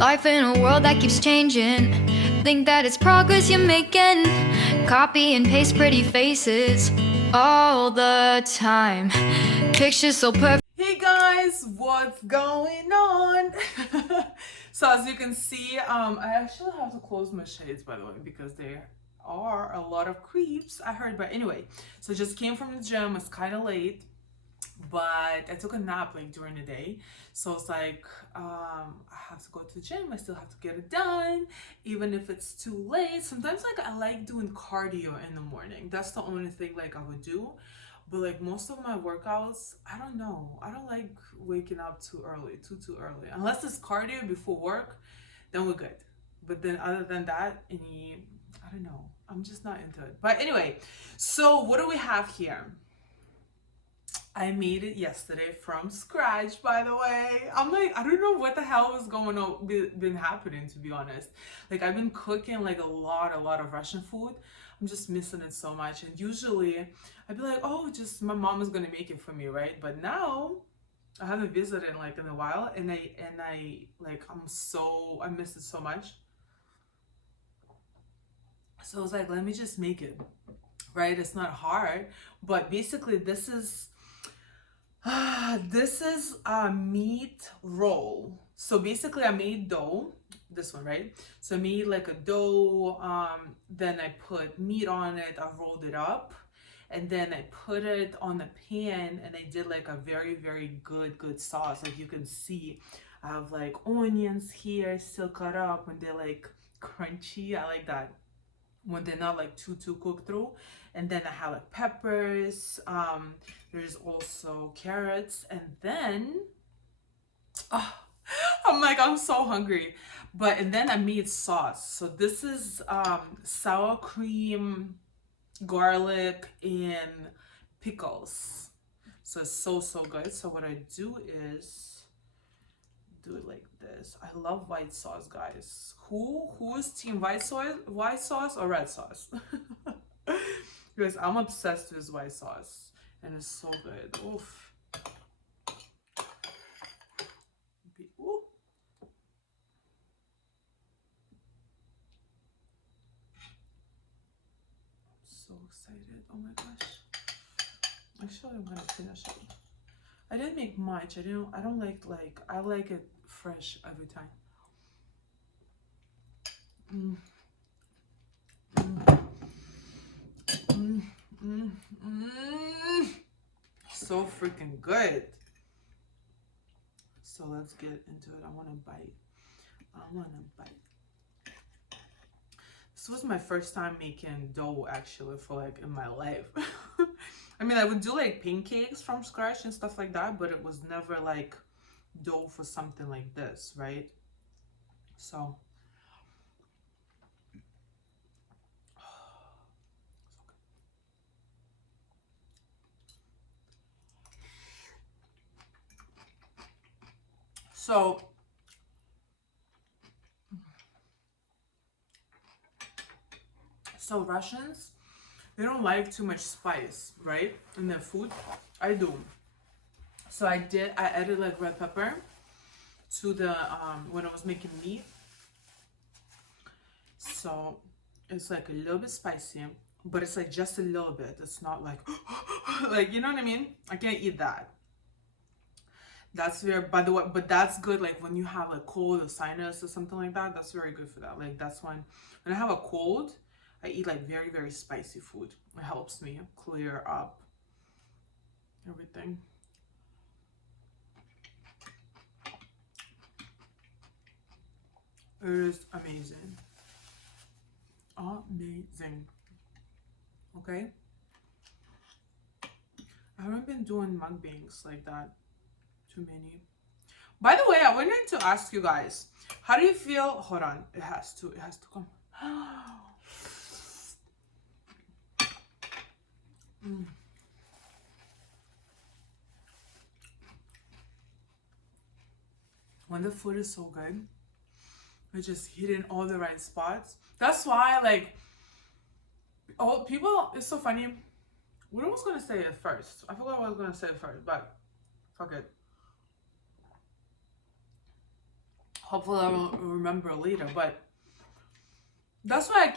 Life in a world that keeps changing. Think that it's progress you're making. Copy and paste pretty faces all the time. Pictures so perfect. Hey guys, what's going on? So as you can see, I actually have to close my shades, by the way, because there are a lot of creeps, I heard. But anyway, so just came from the gym. It's kind of late, but I took a nap like during the day, so it's like I have to go to the gym. I still have to get it done even if it's too late. Sometimes like I like doing cardio in the morning. That's the only thing like I would do. But like most of my workouts, I don't know, I don't like waking up too early, too early, unless it's cardio before work, then we're good. But then other than that, I don't know, I'm just not into it. But anyway, so what do we have here? I made it yesterday from scratch, by the way. I'm like, I don't know what the hell is going on, been happening, to be honest. Like, I've been cooking like a lot of Russian food. I'm just missing it so much. And usually I'd be like, oh, just my mom is gonna make it for me, right? But now I haven't visited like in a while, and I like I miss it so much. So I was like, let me just make it, right? It's not hard, but basically this is this is a meat roll. So basically I made dough, this one, right? So I made like a dough, then I put meat on it, I rolled it up, and then I put it on the pan, and I did like a very good sauce. Like you can see I have like onions here still cut up, and they're like crunchy. I like that when they're not like too cooked through. And then I have like peppers, there's also carrots, and then oh, I'm so hungry. And then I made sauce. So this is sour cream, garlic, and pickles. So it's so good. So what I do is do it like this. I love white sauce, guys. Who is team white sauce or red sauce? Because I'm obsessed with white sauce, and it's so good. Oof. Ooh. So excited. Oh my gosh. Actually, I'm gonna finish it. I didn't make much. I don't like I like it fresh every time. Mm. Mm. Mm. Mm. So freaking good. So let's get into it. I want to bite. This was my first time making dough, actually, for like in my life. I mean, I would do like pancakes from scratch and stuff like that, but it was never like dough for something like this, right? So so Russians, they don't like too much spice, right, in their food. I do. So I added like red pepper to the when I was making meat. So it's like a little bit spicy, but it's like just a little bit. It's not like like, you know what I mean? I can't eat that. That's very, by the way, but that's good like when you have a cold or sinus or something like that. That's very good for that. Like that's when I have a cold, I eat like very spicy food. It helps me clear up everything. It is amazing. Amazing. Okay. I haven't been doing mukbangs like that too many. By the way, I wanted to ask you guys, how do you feel? Hold on, it has to come. Mm. When the food is so good, it's just hitting all the right spots. That's why, like, all people, it's so funny. What I was gonna say at first, I forgot what I was gonna say at first, but fuck it. Hopefully I'll remember later. But that's why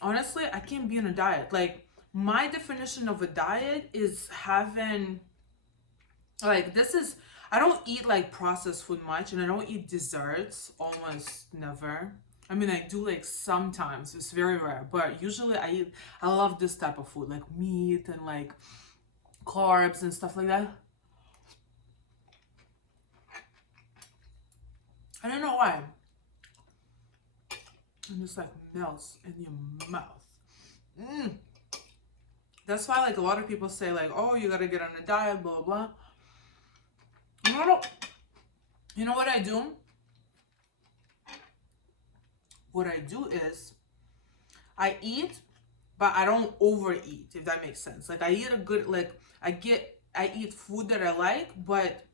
honestly, I can't be on a diet. Like, my definition of a diet is having, like, I don't eat like processed food much, and I don't eat desserts almost never. I mean, I do like sometimes, it's very rare, but usually I love this type of food, like meat and like carbs and stuff like that. I don't know why. It just like melts in your mouth. That's why like a lot of people say like, oh, you gotta get on a diet, blah, blah, blah. You know what I do? What I do is I eat, but I don't overeat, if that makes sense. Like, I eat a good, like, I eat food that I like, but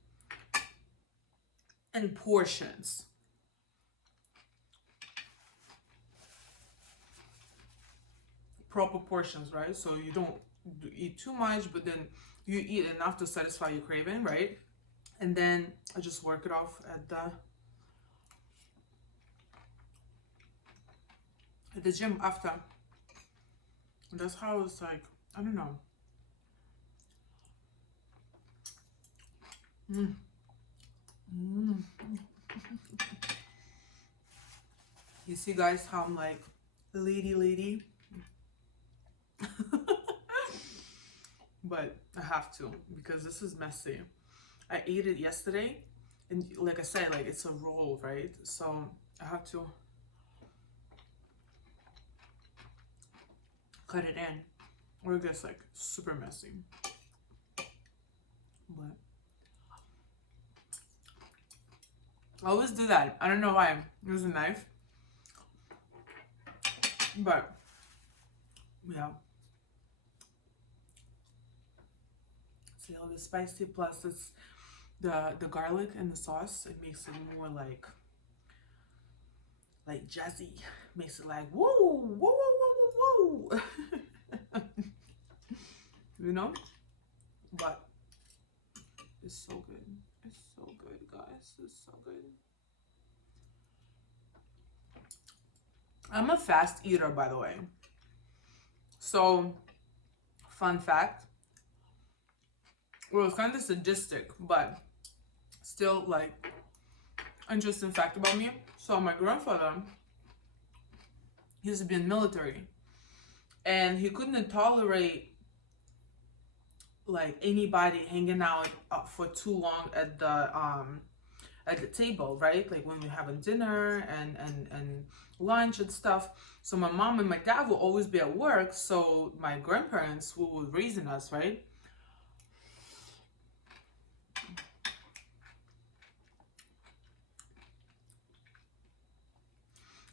in portions. Proper portions, right? So you don't eat too much, but then you eat enough to satisfy your craving, right? And then I just work it off at the gym after. And that's how it's like, I don't know. You see, guys, how I'm like lady. But I have to, because this is messy. I ate it yesterday, and like I said, like, it's a roll, right? So I have to cut it in, or it gets like super messy. But I always do that. I don't know why. There's a knife, but yeah. See, all the spicy plus this, the garlic and the sauce, it makes it more like jazzy. Makes it like woo, woo, woo, woo, woo, woo. You know? But it's so good. It's so good, guys. It's so good. I'm a fast eater, by the way. So, fun fact. Well, it's kind of sadistic, but still, like, interesting fact about me. So my grandfather, he used to be in the military, and he couldn't tolerate like anybody hanging out for too long at the table, right? Like when we're having dinner and lunch and stuff. So my mom and my dad will always be at work. So my grandparents, who were raising us, right?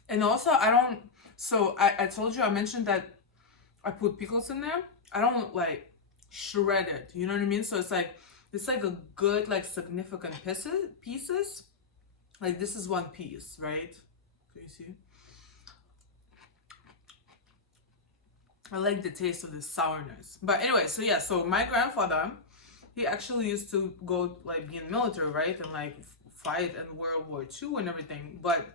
And also, I told you, I mentioned that I put pickles in there. I don't like shred it, you know what I mean? So it's like a good, like, significant pieces. Like, this is one piece, right? Can you see? I like the taste of the sourness. But anyway, so yeah, so my grandfather, he actually used to go, like, be in the military, right? And like fight in World War II and everything. But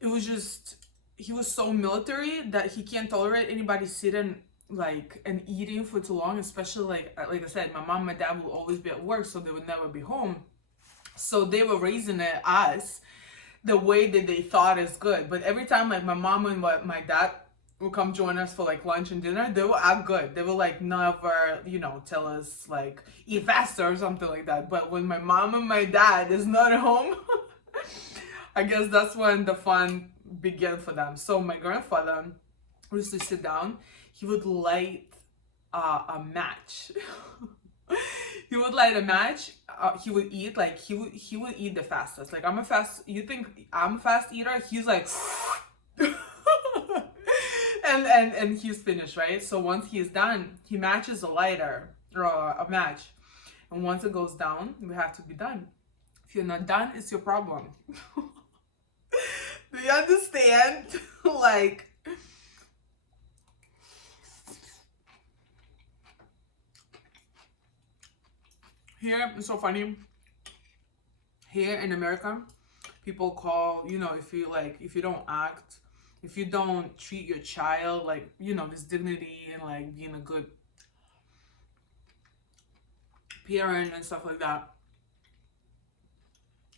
it was just, he was so military that he can't tolerate anybody sitting like and eating for too long, especially like I said, my mom and my dad will always be at work, so they would never be home. So they were raising us the way that they thought is good. But every time like my mom and my dad will come join us for like lunch and dinner, they will act good. They will like never, tell us like eat faster or something like that. But when my mom and my dad is not at home, I guess that's when the fun began for them. So my grandfather used to sit down. He would light a match. He would light a match. He would eat like he would eat the fastest. Like you think I'm a fast eater? He's like, and he's finished, right? So once he's done, he matches a lighter or a match, and once it goes down, we have to be done. If you're not done, it's your problem. Do you understand? Like, here, it's so funny. Here in America, people call, you know, if you don't act, if you don't treat your child like, you know, with dignity and like being a good parent and stuff like that,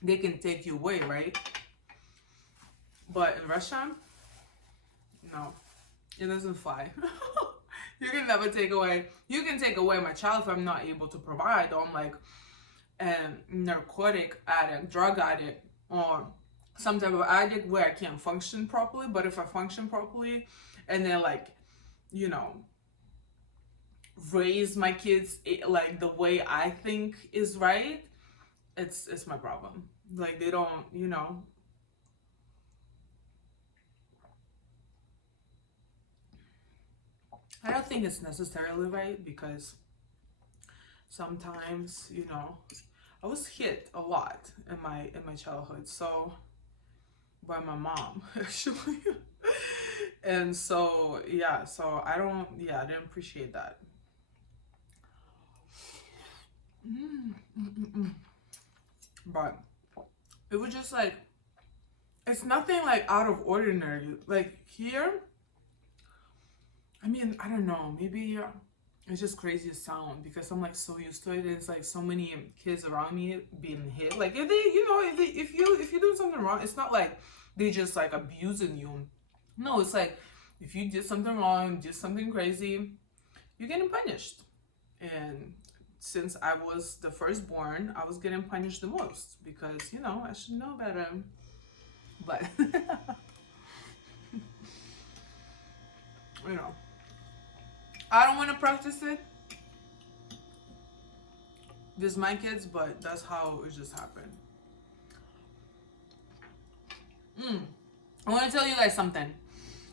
they can take you away, right? But in Russia, no, it doesn't fly. You can never take away. You can take away my child if I'm not able to provide, or I'm like a narcotic addict, drug addict, or some type of addict where I can't function properly. But if I function properly, and then like, you know, raise my kids like the way I think is right, it's my problem. Like they don't, you know. I don't think it's necessarily right, because sometimes, you know, I was hit a lot in my childhood, so by my mom actually. And so yeah, so I didn't appreciate that. But it was just like, it's nothing like out of ordinary. Like here, I mean, I don't know, maybe it's just crazy to sound because I'm like so used to it. And it's like so many kids around me being hit. Like if they, you know, if you do something wrong, it's not like they just like abusing you. No, it's like if you did something wrong, did something crazy, you're getting punished. And since I was the firstborn, I was getting punished the most because, you know, I should know better. But you know, I don't want to practice it with my kids, but that's how it just happened. I want to tell you guys something.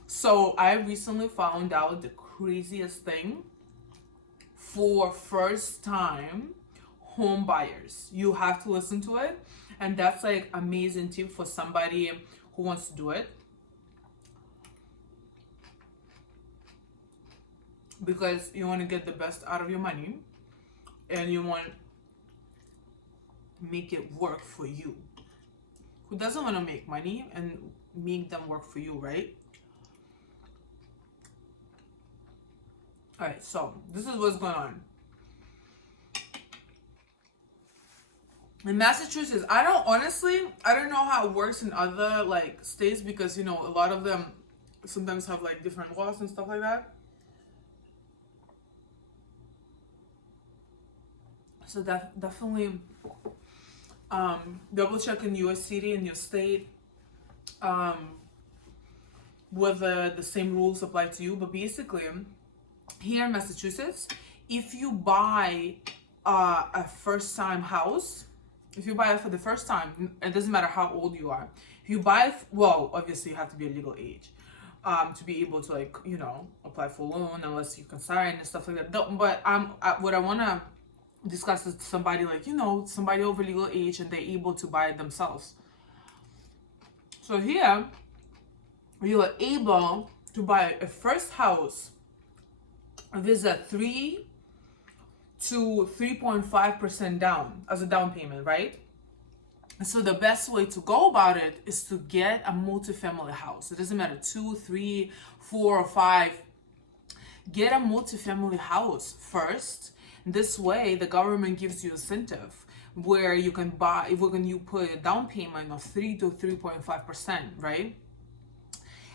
So I recently found out the craziest thing for first time home buyers. You have to listen to it, and that's like amazing tip for somebody who wants to do it, because you want to get the best out of your money and you want to make it work for you. Who doesn't want to make money and make them work for you, right? All right, so this is what's going on. In Massachusetts, I don't know how it works in other like states, because, you know, a lot of them sometimes have like different laws and stuff like that. So definitely double check in your city, in your state, whether the same rules apply to you. But basically, here in Massachusetts, if you buy a first time house, if you buy it for the first time, it doesn't matter how old you are. If you buy it, well, obviously you have to be a legal age to be able to, like, you know, apply for a loan, unless you can sign and stuff like that. But what I want to discuss is somebody like, you know, somebody over legal age and they're able to buy it themselves. So here, you are able to buy a first house with a 3 to 3.5% down as a down payment, right? And so the best way to go about it is to get a multifamily house. It doesn't matter, 2, 3, 4, or 5. Get a multifamily house first. This way, the government gives you incentive where you can buy, when you put a down payment of 3 to 3.5%, right?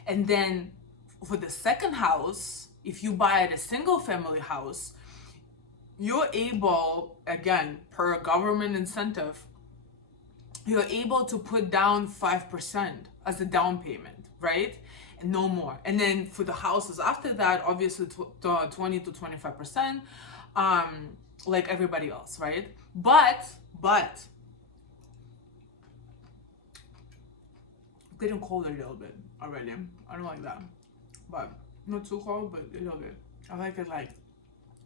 And then for the second house, if you buy at a single family house, you're able, again, per government incentive, you're able to put down 5% as a down payment, right? And no more. And then for the houses after that, obviously 20 to 25%, like everybody else, right? But it's getting cold a little bit already. I don't like that, but not too cold, but a little bit. I like it like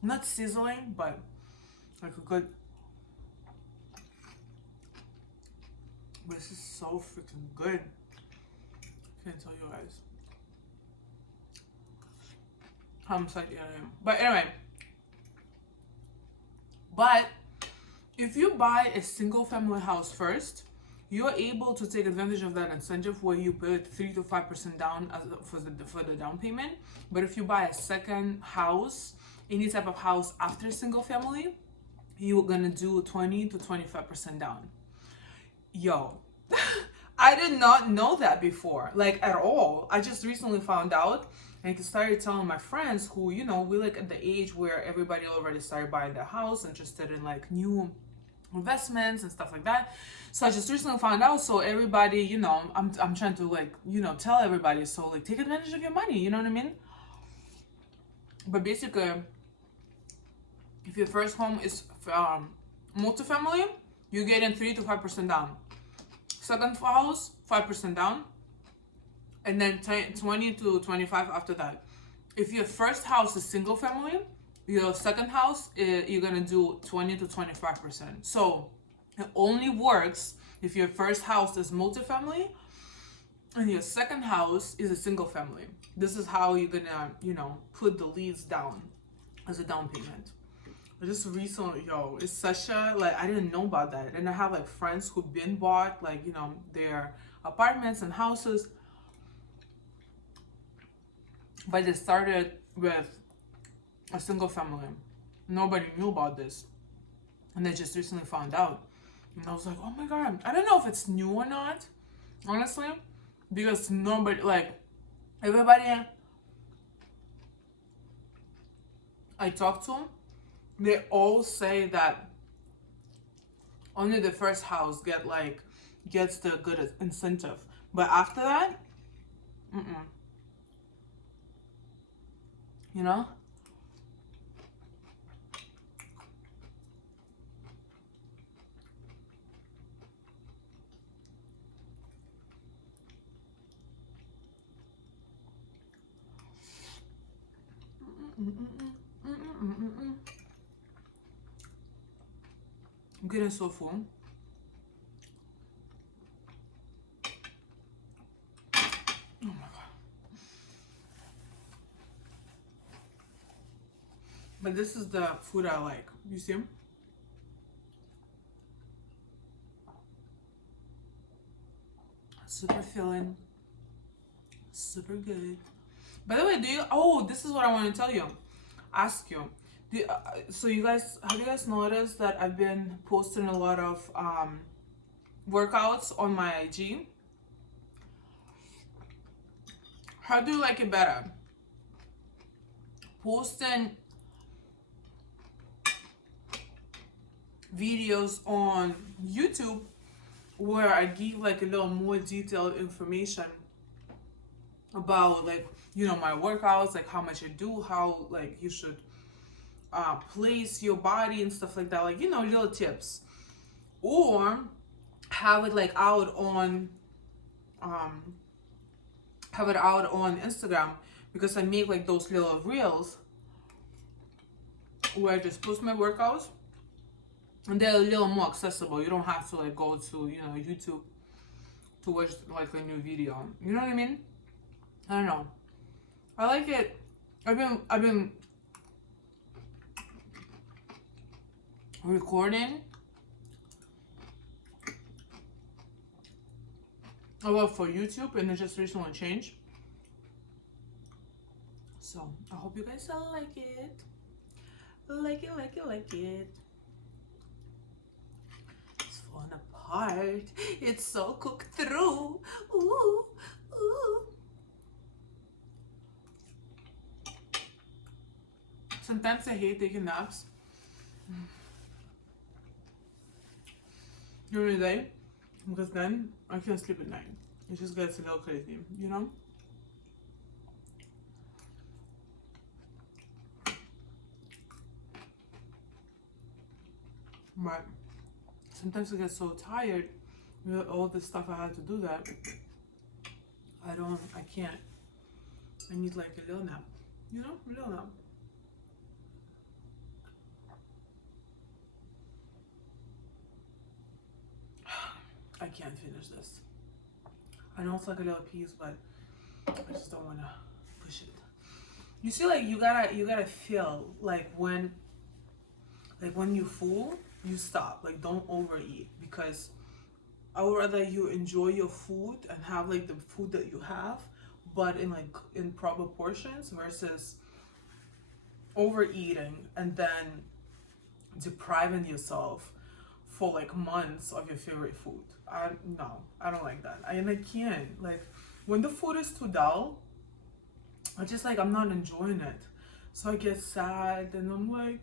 not sizzling, but like a good. This is so freaking good. Can't tell you guys how excited I am. But anyway, but if you buy a single family house first, you're able to take advantage of that incentive where you put 3 to 5% down for the down payment. But if you buy a second house, any type of house after single family, you're gonna do 20 to 25% down. Yo, I did not know that before, like at all. I just recently found out and I started telling my friends who, you know, we like at the age where everybody already started buying their house, interested in like new investments and stuff like that. So I just recently found out. So everybody, you know, I'm trying to like, you know, tell everybody. So like take advantage of your money, you know what I mean? But basically, if your first home is multifamily, you're getting 3 to 5% down. Second house, 5% down, and then 20 to 25 after that. If your first house is single family, your second house, you're gonna do 20 to 25%. So it only works if your first house is multifamily and your second house is a single family. This is how you're gonna, you know, put the leads down as a down payment. Just recently, yo, it's such a, like, I didn't know about that. And I have like friends who've been bought, like, you know, their apartments and houses, but they started with a single family. Nobody knew about this, and they just recently found out. And I was like, oh my god, I don't know if it's new or not, honestly, because nobody, like, everybody I talk to, they all say that only the first house gets the good incentive, but after that, you know. I'm getting so full. Oh my god. But this is the food I like. You see? Super filling. Super good. By the way, this is what I want to tell you. Ask you. So you guys, have you guys noticed that I've been posting a lot of workouts on my IG? How do you like it better? Posting videos on YouTube where I give like a little more detailed information about, like, you know, my workouts, like how much I do, how like you should place your body and stuff like that, like, you know, little tips, or have it like out on Instagram, because I make like those little reels where I just post my workouts, and they're a little more accessible. You don't have to like go to, you know, YouTube to watch like a new video. You know what I mean? I don't know. I like it. I've been recording a lot for YouTube, and it just recently changed. So I hope you guys all like it. Like it. It's falling apart. It's so cooked through. Ooh. Sometimes I hate taking naps during the day, because then I can't sleep at night. It just gets a little crazy, you know? But sometimes I get so tired with all the stuff I had to do that I can't. I need like a little nap, you know? A little nap. I can't finish this. I know it's like a little piece, but I just don't want to push it. You see, like, you gotta feel like when you full, you stop. Like, don't overeat, because I would rather you enjoy your food and have like the food that you have, but in like in proper portions versus overeating and then depriving yourself for like months of your favorite food. No, I don't like that. And I can't. Like when the food is too dull, I just like I'm not enjoying it. So I get sad and I'm like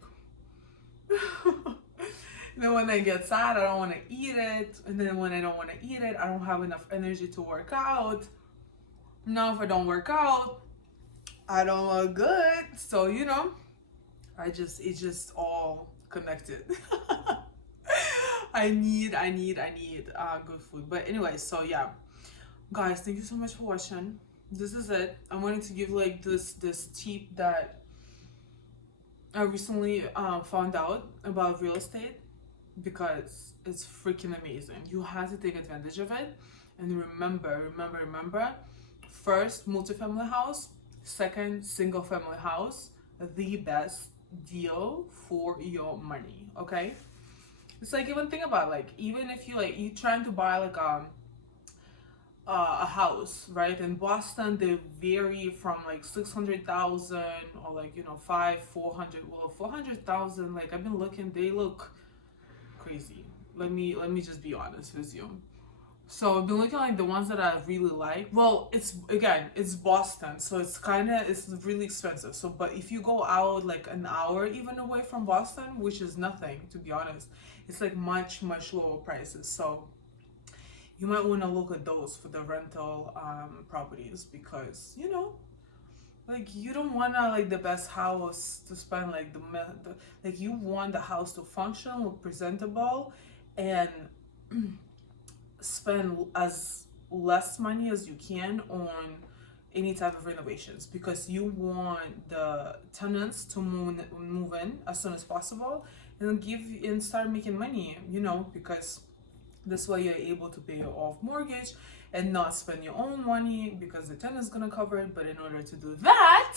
and then when I get sad, I don't want to eat it. And then when I don't want to eat it, I don't have enough energy to work out. Now if I don't work out, I don't look good. So it's just all connected. I need good food. But anyway, so yeah, guys, thank you so much for watching. This is it. I wanted to give like this tip that I recently found out about real estate because it's freaking amazing. You have to take advantage of it. And remember, first multifamily house, second single family house, the best deal for your money. Okay, it's like even think about like even if you trying to buy like a house, right? In Boston, they vary from like 600,000 or like 400. Well, 400,000. Like I've been looking, they look crazy. Let me just be honest with you. So I've been looking like the ones that I really like. Well, it's Boston, so it's really expensive. So, but if you go out like an hour even away from Boston, which is nothing to be honest, it's like much lower prices. So you might want to look at those for the rental properties because like you don't want to like the best house to spend like the like you want the house to function, look presentable, and spend as less money as you can on any type of renovations because you want the tenants to move in as soon as possible and start making money, because this way you're able to pay off mortgage and not spend your own money because the tenant's gonna cover it. But in order to do that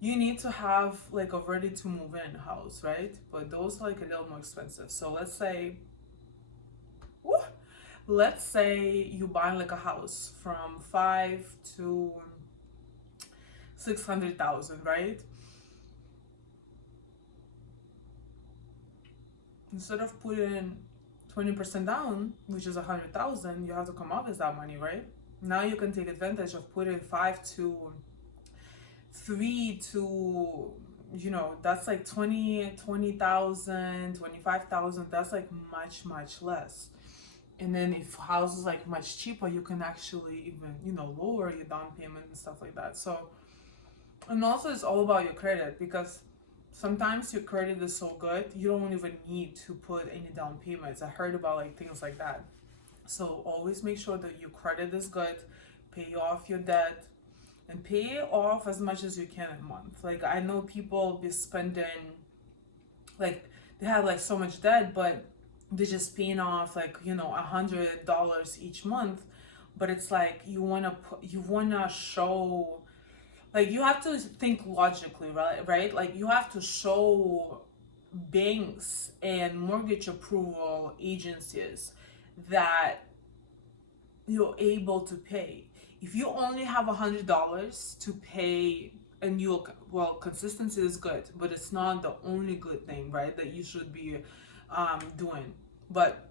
you need to have like a ready to move in house, right? But those are like a little more expensive. So let's say you buy like a house from 5 to 600,000, right? Instead of putting 20% down, which is 100,000, you have to come up with that money, right? Now you can take advantage of putting 5 to 3 to that's like 20,000, 25,000. That's like much less. And then if house is like much cheaper, you can actually even lower your down payment and stuff like that. So, and also it's all about your credit because sometimes your credit is so good you don't even need to put any down payments. I heard about like things like that. So always make sure that your credit is good, pay off your debt, and pay off as much as you can a month. Like I know people be spending like they have like so much debt, but they're just paying off like $100 each month. But it's like you wanna show, like you have to think logically, right? Like you have to show banks and mortgage approval agencies that you're able to pay. If you only have $100 to pay, and consistency is good, but it's not the only good thing, right? That you should be doing. But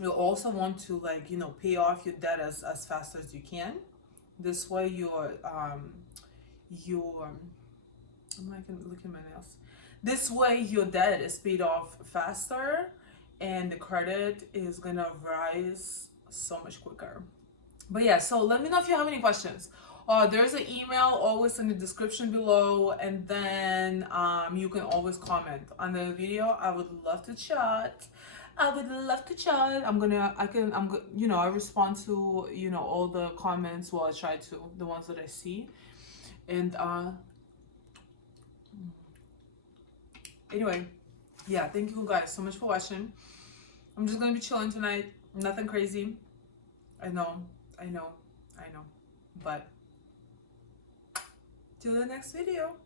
you also want to like pay off your debt as fast as you can. This way your I'm like look at my nails. This way your debt is paid off faster and the credit is gonna rise so much quicker. But yeah, so let me know if you have any questions. There's an email always in the description below, and then you can always comment on the video. I would love to chat. I respond to all the comments. Well, I try to, the ones that I see. And anyway, yeah, thank you guys so much for watching. I'm just gonna be chilling tonight, nothing crazy. I know, but till the next video.